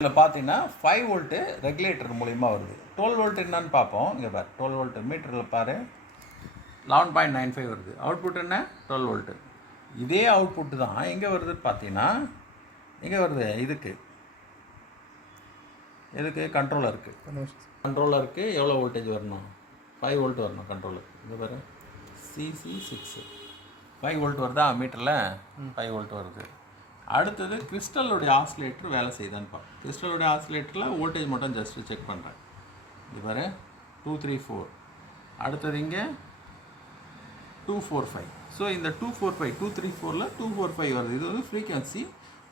இதில் பார்த்தீங்கன்னா 5 volt regulator மூலிமா வருது. 12 வோல்ட் என்னன்னு பார்ப்போம். இங்கே பாரு 12 வோல்ட்டு மீட்டரில் பாரு 11.95 வருது. அவுட்புட் என்ன 12 வோல்ட்டு. இதே அவுட்புட்டு தான் எங்கே வருதுன்னு பார்த்தீங்கன்னா எங்கே வருது எதுக்கு கண்ட்ரோலருக்கு எவ்வளோ வோல்டேஜ் வரணும் 5 வோல்ட் வரணும் கண்ட்ரோலருக்கு. இங்கே பாரு CC6 5 வோல்ட் வருதா மீட்டரில் 5 வோல்ட் வருது. அடுத்தது கிறிஸ்டலுடைய ஆசிலேட்டர் வேலை செய்யுதான்னு பார்ப்போம். கிறிஸ்டலுடைய ஆசிலேட்டரில் வோல்டேஜ் மட்டும் ஜஸ்ட்டு செக் பண்ணுறேன். இது பாரு 234. அடுத்தது இங்கே 245. ஸோ இந்த 245 234ல் 245 வருது. இது வந்து ஃப்ரீக்வன்சி.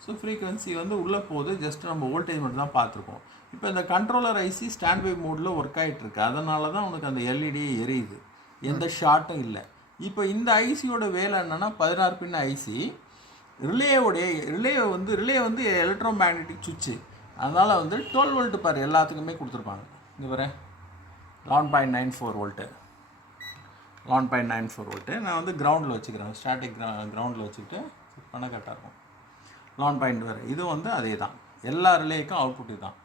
ஸோ ஃப்ரீக்வன்சி வந்து உள்ளே போகுது. ஜஸ்ட்டு நம்ம வோல்டேஜ் மட்டும் தான் பார்த்துருக்கோம். இப்போ இந்த கண்ட்ரோலர் ஐசி ஸ்டாண்ட் பை மோடில் ஒர்க் ஆகிட்டுருக்கு. அதனால தான் உனக்கு அந்த எல்இடி எரியுது, எந்த ஷார்ட்டும் இல்லை. இப்போ இந்த ஐசியோட வேலை என்னென்னா 16 பின் ஐசி. ரிலே வந்து எலக்ட்ரோ மேக்னெட்டிக் சுவிட்சு. அதனால் வந்து 12 வோல்ட்டு பாரு எல்லாத்துக்குமே கொடுத்துருப்பாங்க. இங்கே பாரு 11.94 வோல்ட்டு 11.94 வோல்ட்டு. நான் வந்து கிரவுண்டில் வச்சுக்கிறேன், ஸ்டாட்டிக் கிரவுண்டில் வச்சுக்கிட்டு செக் பண்ண கரெக்டாக இருக்கும். 11.2 இது வந்து அதே தான், எல்லா ரிலேக்கும் அவுட்புட் தான்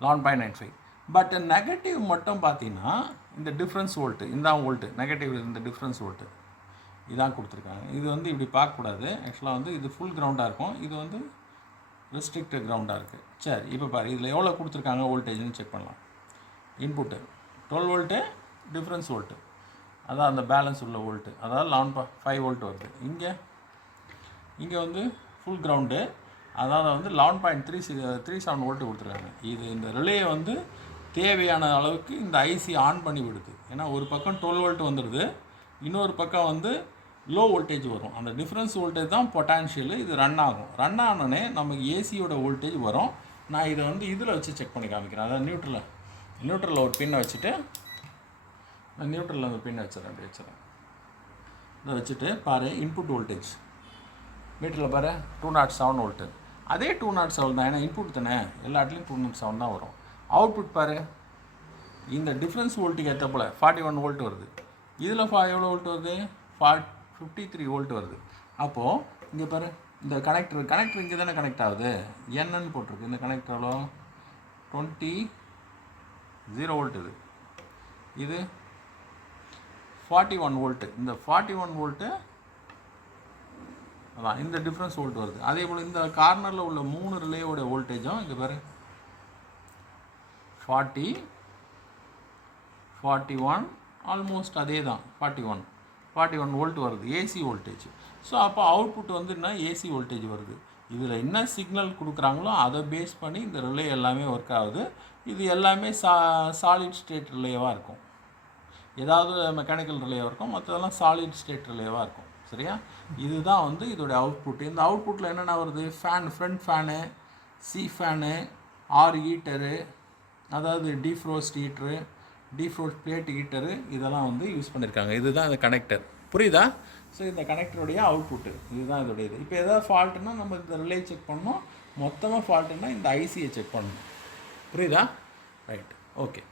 11.95. பட் நெகட்டிவ் மட்டும் பார்த்தீங்கன்னா இந்த டிஃப்ரென்ஸ் வோல்ட்டு இந்த வோல்ட்டு நெகட்டிவ் இந்த டிஃப்ரென்ஸ் வோல்ட்டு இதான் கொடுத்துருக்காங்க. இது வந்து இப்படி பார்க்கக்கூடாது. ஆக்சுவலாக வந்து இது ஃபுல் கிரவுண்டாக இருக்கும், இது வந்து ரெஸ்ட்ரிக்டட் கிரவுண்டாக இருக்குது. சரி இப்போ பாரு இதில் எவ்வளோ கொடுத்துருக்காங்க வோல்டேஜ்னு செக் பண்ணலாம். இன்புட்டு 12 வோல்ட்டு டிஃப்ரென்ஸ் வோல்ட்டு, அதான் அந்த பேலன்ஸ் உள்ள வோல்ட்டு, அதாவது 11.5 வோல்ட் வருது. இங்கே வந்து ஃபுல் கிரவுண்டு, அதாவது வந்து 11.37 வோல்ட்டு கொடுத்துருக்காங்க. இது இந்த ரிலேயை வந்து தேவையான அளவுக்கு இந்த ஐசி ஆன் பண்ணி விடுது. ஏன்னா ஒரு பக்கம் 12 வோல்ட் வந்துடுது, இன்னொரு பக்கம் வந்து லோ வோல்டேஜ் வரும். அந்த டிஃப்ரென்ஸ் வோல்டேஜ் தான் பொட்டான்ஷியல். இது ரன் ஆகும். ரன் ஆனோடனே நமக்கு ஏசியோட வோல்டேஜ் வரும். நான் இதை வந்து இதில் வச்சு செக் பண்ணி காமிக்கிறேன். அதாவது நியூட்ரலில் ஒரு பின்னை வச்சுட்டு நான் நியூட்ரலில் அந்த பின்னை வச்சுறேன். இதை வச்சுட்டு பாரு இன்புட் வோல்டேஜ் மீட்டரில் பாரு 207 வோல்ட்டு. அதே 207 தான், ஏன்னா இன்புட் தானே, எல்லா இடத்துலையும் 207 தான் வரும். அவுட்புட் பாரு இந்த டிஃப்ரென்ஸ் வோல்ட்டுக்கு ஏற்ற போல் 41 வோல்ட் வருது. இதில் எவ்வளோ வோல்ட் வருது 53 வோல்ட் வருது. அப்போது இங்கே பாரு இந்த கனெக்டர் இங்கே தானே கனெக்ட் ஆகுது, என்னன்னு போட்டிருக்கு. இந்த கனெக்டர் எவ்வளோ 20 வோல்ட். இது 41 வோல்ட்டு. இந்த 41 வோல்ட்டு அதான் இந்த டிஃப்ரென்ஸ் வோல்ட் வருது. அதே போல் இந்த கார்னரில் உள்ள 3 ரிலேயோட வோல்டேஜும் இங்கே பாரு 40 41 ஆல்மோஸ்ட் அதே தான் 41 வோல்ட் வருது ஏசி வோல்டேஜ். ஸோ அப்போ அவுட்புட் வந்து என்ன ஏசி வோல்டேஜ் வருது. இதில் என்ன சிக்னல் கொடுக்குறாங்களோ அதை பேஸ் பண்ணி இந்த ரிலே எல்லாமே ஒர்க் ஆகுது. இது எல்லாமே சாலிட் ஸ்டேட் ரிலேவாக இருக்கும். ஏதாவது மெக்கானிக்கல் ரிலேவாக இருக்கும், மற்றதெல்லாம் சாலிட் ஸ்டேட் ரிலேவாக இருக்கும். சரியா? இதுதான் வந்து இதோடைய அவுட்புட். இந்த அவுட்புட்டில் என்னென்ன வருது front fan, C fan, R heater, அதாவது defrost heater, defrost plate heater, இதெல்லாம் வந்து யூஸ் பண்ணியிருக்காங்க. இதுதான் இந்த கனெக்டர். புரியுதா? ஸோ இந்த கனெக்டருடைய அவுட்புட்டு இதுதான் இதோடைய இது. இப்போ எதாவது ஃபால்ட்டுன்னா நம்ம இந்த ரிலே செக் பண்ணணும், மொத்தமாக ஃபால்ட்டுன்னா இந்த ஐசியை செக் பண்ணணும். புரியுதா? Right, okay.